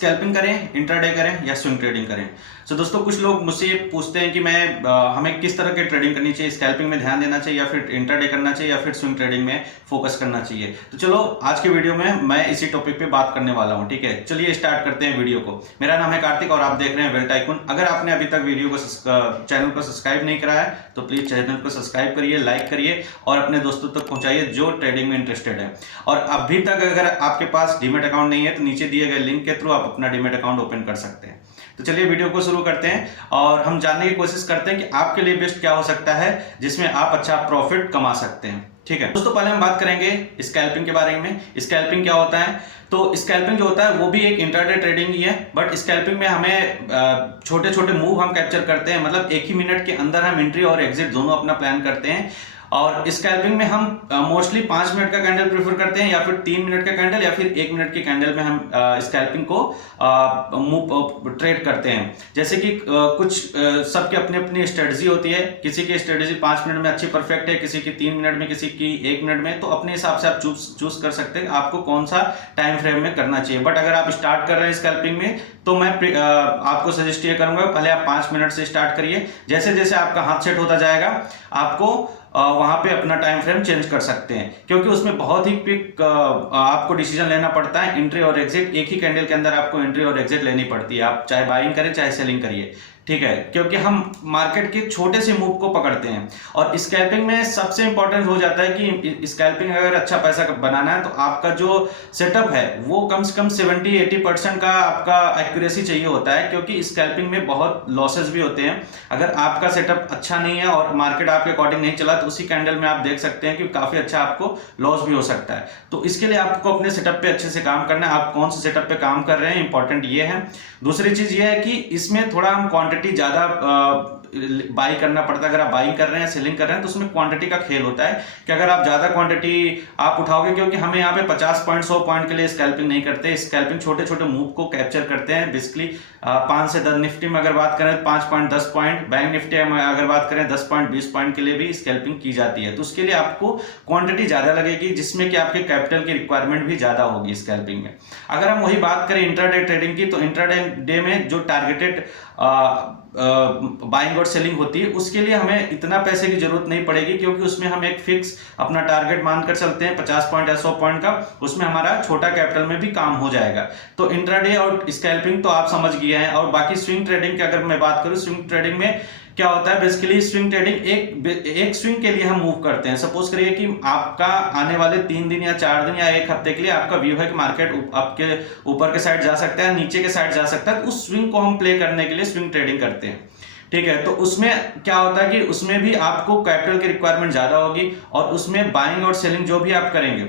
Scalping करें, intraday करें या स्विंग ट्रेडिंग करें। दोस्तों कुछ लोग मुझसे पूछते हैं कि हमें किस तरह की ट्रेडिंग करनी चाहिए, स्कैल्पिंग में ध्यान देना चाहिए या फिर इंट्राडे करना चाहिए या फिर स्विंग ट्रेडिंग में फोकस करना चाहिए। तो चलो आज के वीडियो में मैं इसी टॉपिक पे बात करने वाला हूं। ठीक है, चलिए स्टार्ट करते हैं वीडियो को। मेरा नाम है कार्तिक और आप देख रहे हैं वेल्थ टाइकून। अगर आपने अभी तक चैनल को सब्सक्राइब नहीं करा है तो प्लीज चैनल को सब्सक्राइब करिए, लाइक करिए और अपने दोस्तों तक पहुंचाइए जो ट्रेडिंग में इंटरेस्टेड है। और अभी तक अगर आपके पास डीमेट अकाउंट नहीं है तो नीचे दिए गए लिंक के थ्रू आप अपना डीमेट अकाउंट ओपन कर सकते हैं। तो चलिए वीडियो को शुरू करते हैं और हम जानने की कोशिश करते हैं कि आपके लिए बेस्ट क्या हो सकता है जिसमें आप अच्छा प्रॉफिट कमा सकते हैं। ठीक है दोस्तों, पहले हम बात करेंगे स्कैल्पिंग के बारे में। स्कैल्पिंग क्या होता है? तो स्कैल्पिंग जो होता है वो भी एक इंट्राडे ट्रेडिंग ही है, बट स्कैल्पिंग में हमें छोटे छोटे मूव हम कैप्चर करते हैं। मतलब एक ही मिनट के अंदर हम एंट्री और एग्जिट दोनों अपना प्लान करते हैं। और स्कैल्पिंग में हम मोस्टली 5 मिनट का कैंडल प्रेफर करते हैं या फिर 3 मिनट का कैंडल या फिर 1 मिनट के कैंडल में हम स्कैल्पिंग को ट्रेड करते हैं। जैसे कि कुछ सबके अपनी अपनी स्ट्रेटजी होती है। किसी की स्ट्रेटजी 5 मिनट में अच्छी परफेक्ट है, किसी की 3 मिनट में, किसी की 1 मिनट में। तो अपने हिसाब से आप चूज कर सकते हैं आपको कौन सा टाइम फ्रेम में करना चाहिए। बट अगर आप स्टार्ट कर रहे हैं स्कैल्पिंग में तो मैं आपको सजेस्ट ये करूंगा पहले आप 5 मिनट से स्टार्ट करिए। जैसे जैसे आपका हाथ सेट होता जाएगा आपको वहां पे अपना टाइम फ्रेम चेंज कर सकते हैं, क्योंकि उसमें बहुत ही क्विक आपको डिसीजन लेना पड़ता है। एंट्री और एग्जिट एक ही कैंडल के अंदर आपको एंट्री और एग्जिट लेनी पड़ती है, आप चाहे बाइंग करें चाहे सेलिंग करिए। ठीक है, क्योंकि हम मार्केट के छोटे से मूव को पकड़ते हैं। और स्कैल्पिंग में सबसे इंपॉर्टेंट हो जाता है कि स्कैल्पिंग अगर अच्छा पैसा बनाना है तो आपका जो सेटअप है वो कम से कम 70-80% का आपका एक्यूरेसी चाहिए होता है, क्योंकि स्कैल्पिंग में बहुत लॉसेस भी होते हैं। अगर आपका सेटअप अच्छा नहीं है और मार्केट आपके अकॉर्डिंग नहीं चला तो उसी कैंडल में आप देख सकते हैं कि काफी अच्छा आपको लॉस भी हो सकता है। तो इसके लिए आपको अपने सेटअप पे अच्छे से काम करना है। आप कौन से सेटअप पे काम कर रहे हैं, इंपॉर्टेंट ये है। दूसरी चीज ये है कि इसमें थोड़ा हम क्वांटिटी ज्यादा बाई करना पड़ता है। अगर आप बाइंग कर रहे हैं, सेलिंग कर रहे हैं तो उसमें क्वांटिटी का खेल होता है कि अगर आप ज्यादा क्वांटिटी आप उठाओगे, क्योंकि हमें यहाँ पे 50 पॉइंट 100 पॉइंट के लिए स्कैल्पिंग नहीं करते। स्कैल्पिंग छोटे छोटे मूव को कैप्चर करते हैं। बेसिकली 5 से 10 निफ्टी में अगर बात करें 5 पॉइंट 10 पॉइंट, बैंक निफ्टी में अगर बात करें 10 पॉइंट 20 पॉइंट के लिए भी स्कैल्पिंग की जाती है। तो उसके लिए आपको क्वांटिटी ज्यादा लगेगी जिसमें कि आपके कैपिटल की रिक्वायरमेंट भी ज्यादा होगी स्कैल्पिंग में। अगर हम वही बात करें इंट्राडे ट्रेडिंग की, तो इंट्राडे डे में जो टारगेटेड बाइंग और सेलिंग होती है उसके लिए हमें इतना पैसे की जरूरत नहीं पड़ेगी, क्योंकि उसमें हम एक फिक्स अपना टारगेट मानकर चलते हैं 50 पॉइंट या 100 पॉइंट का। उसमें हमारा छोटा कैपिटल में भी काम हो जाएगा। तो इंट्राडे और स्कैल्पिंग तो आप समझ गए हैं। और बाकी स्विंग ट्रेडिंग की अगर मैं बात करूं, स्विंग ट्रेडिंग में क्या होता है, बेसिकली स्विंग ट्रेडिंग एक स्विंग के लिए हम मूव करते हैं। सपोज करिए कि आपका आने वाले 3 दिन या 4 दिन या 1 हफ्ते के लिए आपका व्यू है कि मार्केट आपके ऊपर के साइड जा सकता है, नीचे के साइड जा सकता है। तो उस स्विंग को हम प्ले करने के लिए स्विंग ट्रेडिंग करते हैं। ठीक है, तो उसमें क्या होता है कि उसमें भी आपको कैपिटल की रिक्वायरमेंट ज्यादा होगी और उसमें बाइंग और सेलिंग जो भी आप करेंगे,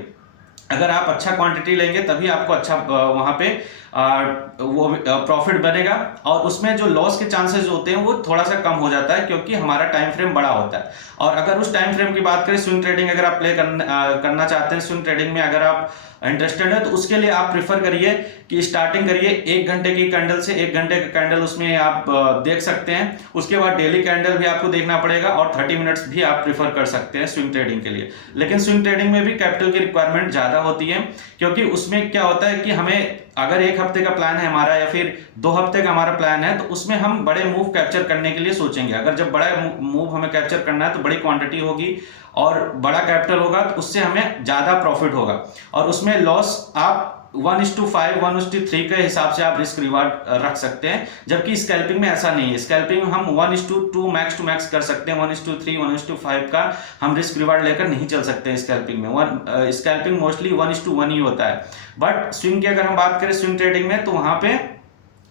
अगर आप अच्छा क्वांटिटी लेंगे तभी आपको अच्छा वहां पे वो प्रॉफिट बनेगा। और उसमें जो लॉस के चांसेस होते हैं वो थोड़ा सा कम हो जाता है, क्योंकि हमारा टाइम फ्रेम बड़ा होता है। और अगर उस टाइम फ्रेम की बात करें, स्विंग ट्रेडिंग अगर आप प्ले करना चाहते हैं, स्विंग ट्रेडिंग में अगर आप इंटरेस्टेड है तो उसके लिए आप प्रिफर करिए कि स्टार्टिंग करिए 1 घंटे की कैंडल से। 1 घंटे का कैंडल उसमें आप देख सकते हैं। उसके बाद डेली कैंडल भी आपको देखना पड़ेगा और 30 मिनट्स भी आप प्रिफर कर सकते हैं स्विंग ट्रेडिंग के लिए। लेकिन स्विंग ट्रेडिंग में भी कैपिटल की रिक्वायरमेंट ज्यादा होती है, क्योंकि उसमें क्या होता है कि हमें अगर 1 हफ्ते का प्लान है हमारा या फिर 2 हफ्ते का हमारा प्लान है तो उसमें हम बड़े मूव कैप्चर करने के लिए सोचेंगे। अगर जब बड़ा मूव हमें कैप्चर करना है तो बड़ी क्वांटिटी होगी और बड़ा कैपिटल होगा, तो उससे हमें ज्यादा प्रॉफिट होगा। और उसमें लॉस आप 1:5 1:3 के हिसाब से आप रिस्क रिवार्ड रख सकते हैं, जबकि स्कैल्पिंग में ऐसा नहीं है। स्कैल्पिंग में हम 1:2 मैक्स टू मैक्स कर सकते हैं। 1:3 1:5 का हम रिस्क रिवार्ड लेकर नहीं चल सकते स्कैल्पिंग में। स्कैल्पिंग मोस्टली 1:1 ही होता है। बट स्विंग की अगर हम बात करें स्विंग ट्रेडिंग में, तो वहां पे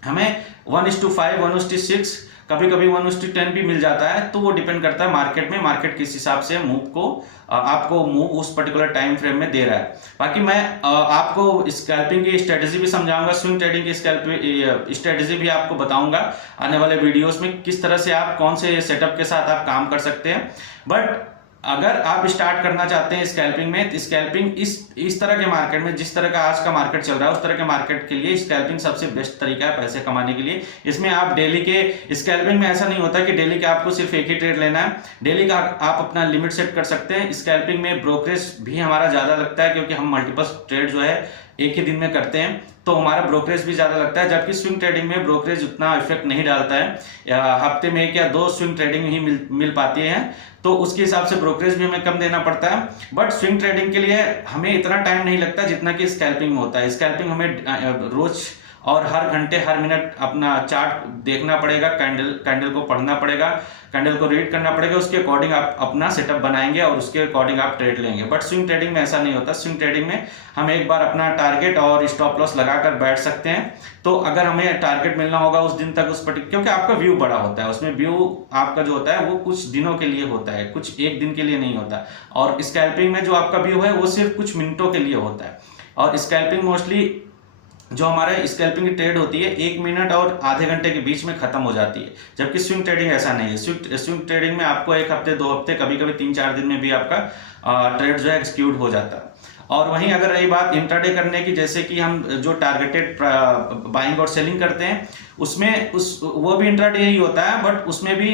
हमें 1:5 1:6 कभी कभी 1:10 भी मिल जाता है। तो वो डिपेंड करता है मार्केट में, मार्केट किस हिसाब से मूव को आपको मूव उस पर्टिकुलर टाइम फ्रेम में दे रहा है। बाकी मैं आपको स्कैल्पिंग की स्ट्रेटेजी भी समझाऊंगा, स्विंग ट्रेडिंग की स्ट्रेटेजी भी आपको बताऊंगा आने वाले वीडियोस में, किस तरह से आप कौन से सेटअप के साथ आप काम कर सकते हैं। बट अगर आप स्टार्ट करना चाहते हैं स्कैल्पिंग में, तो स्कैल्पिंग इस तरह के मार्केट में, जिस तरह का आज का मार्केट चल रहा है उस तरह के मार्केट के लिए स्कैल्पिंग सबसे बेस्ट तरीका है पैसे कमाने के लिए। इसमें आप डेली के स्कैल्पिंग में ऐसा नहीं होता कि डेली का आपको सिर्फ एक ही ट्रेड लेना है। डेली का आप अपना लिमिट सेट कर सकते हैं। स्कैल्पिंग में ब्रोकरेज भी हमारा ज्यादा लगता है, क्योंकि हम मल्टीपल ट्रेड जो है एक ही दिन में करते हैं तो हमारा ब्रोकरेज भी ज़्यादा लगता है, जबकि स्विंग ट्रेडिंग में ब्रोकरेज उतना इफेक्ट नहीं डालता है। हफ्ते में 1 या 2 स्विंग ट्रेडिंग ही मिल पाती है, तो उसके हिसाब से ब्रोकरेज भी हमें कम देना पड़ता है। बट स्विंग ट्रेडिंग के लिए हमें इतना टाइम नहीं लगता जितना कि स्कैल्पिंग में होता है। स्कैल्पिंग हमें रोज और हर घंटे हर मिनट अपना चार्ट देखना पड़ेगा, कैंडल को पढ़ना पड़ेगा, कैंडल को रीड करना पड़ेगा, उसके अकॉर्डिंग आप अपना सेटअप बनाएंगे और उसके अकॉर्डिंग आप ट्रेड लेंगे। बट स्विंग ट्रेडिंग में ऐसा नहीं होता। स्विंग ट्रेडिंग में हम एक बार अपना टारगेट और स्टॉप लॉस लगाकर बैठ सकते हैं। तो अगर हमें टारगेट मिलना होगा उस दिन तक, क्योंकि आपका व्यू बड़ा होता है, उसमें व्यू आपका जो होता है वो कुछ दिनों के लिए होता है, कुछ एक दिन के लिए नहीं होता। और स्कैल्पिंग में जो आपका व्यू है वो सिर्फ कुछ मिनटों के लिए होता है। और स्कैल्पिंग मोस्टली जो हमारे स्कैल्पिंग की ट्रेड होती है 1 मिनट और आधे घंटे के बीच में खत्म हो जाती है, जबकि स्विंग ट्रेडिंग ऐसा नहीं है। स्विंग ट्रेडिंग में आपको 1 हफ्ते 2 हफ्ते कभी कभी 3-4 दिन में भी आपका ट्रेड जो है एक्सिक्यूट हो जाता है। और वहीं अगर रही बात इंट्राडे करने की, जैसे कि हम जो टारगेटेड बाइंग और सेलिंग करते हैं उसमें वो भी इंट्राडे ही होता है, बट उसमें भी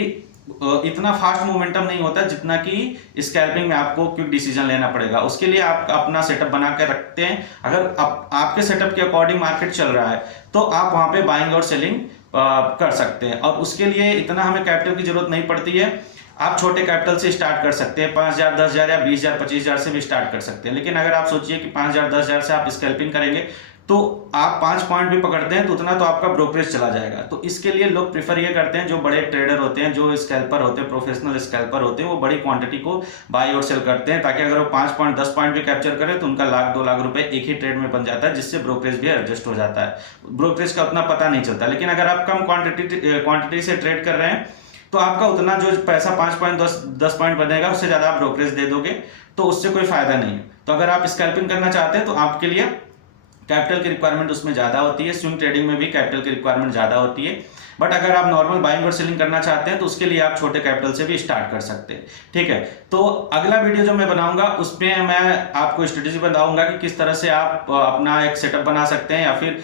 इतना फास्ट मोमेंटम नहीं होता जितना कि स्कैल्पिंग में आपको क्विक डिसीजन लेना पड़ेगा। उसके लिए आप अपना सेटअप बना के रखते हैं। अगर आपके सेटअप के अकॉर्डिंग मार्केट चल रहा है तो आप वहां पे बाइंग और सेलिंग कर सकते हैं, और उसके लिए इतना हमें कैपिटल की जरूरत नहीं पड़ती है। आप छोटे कैपिटल से स्टार्ट कर सकते हैं, 5,000, 10,000 या 20,000, 25,000 से भी स्टार्ट कर सकते हैं। लेकिन अगर आप सोचिए कि 5,000, 10,000 से आप स्कैल्पिंग करेंगे तो आप 5 पॉइंट भी पकड़ते हैं तो उतना तो आपका ब्रोकरेज चला जाएगा। तो इसके लिए लोग प्रीफर ये करते हैं, जो बड़े ट्रेडर होते हैं, जो स्कैल्पर होते हैं, प्रोफेशनल स्कैल्पर होते हैं, वो बड़ी क्वांटिटी को बाई और सेल करते हैं, ताकि अगर वो 5 पॉइंट 10 पॉइंट भी कैप्चर करें तो उनका 1,00,000 2,00,000 रुपए एक ही ट्रेड में बन जाता है, जिससे ब्रोकरेज भी एडजस्ट हो जाता है। ब्रोकरेज का उतना पता नहीं चलता। लेकिन अगर आप कम क्वांटिटी से ट्रेड कर रहे हैं तो आपका उतना जो पैसा 5 पॉइंट 10 पॉइंट बनेगा उससे ज़्यादा आप ब्रोकरेज दे दोगे, तो उससे कोई फायदा नहीं है। तो अगर आप स्कैल्पिंग करना चाहते हैं तो आपके लिए कैपिटल की रिक्वायरमेंट उसमें ज़्यादा होती है। स्विंग ट्रेडिंग में भी कैपिटल की रिक्वायरमेंट ज़्यादा होती है। बट अगर आप नॉर्मल बाइंग और सेलिंग करना चाहते हैं तो उसके लिए आप छोटे कैपिटल से भी स्टार्ट कर सकते हैं। ठीक है, तो अगला वीडियो जो मैं बनाऊंगा उसमें मैं आपको स्ट्रेटेजी बताऊंगा कि किस तरह से आप अपना एक सेटअप बना सकते हैं, या फिर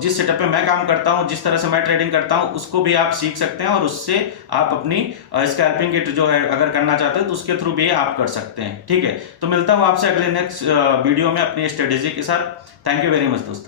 जिस सेटअप पे मैं काम करता हूं, जिस तरह से मैं ट्रेडिंग करता हूं, उसको भी आप सीख सकते हैं और उससे आप अपनी स्कैल्पिंग किट जो है अगर करना चाहते हैं तो उसके थ्रू भी आप कर सकते हैं। ठीक है, तो मिलता हूं आपसे अगले नेक्स्ट वीडियो में अपनी स्ट्रेटेजी के साथ। थैंक यू वेरी मच दोस्तों।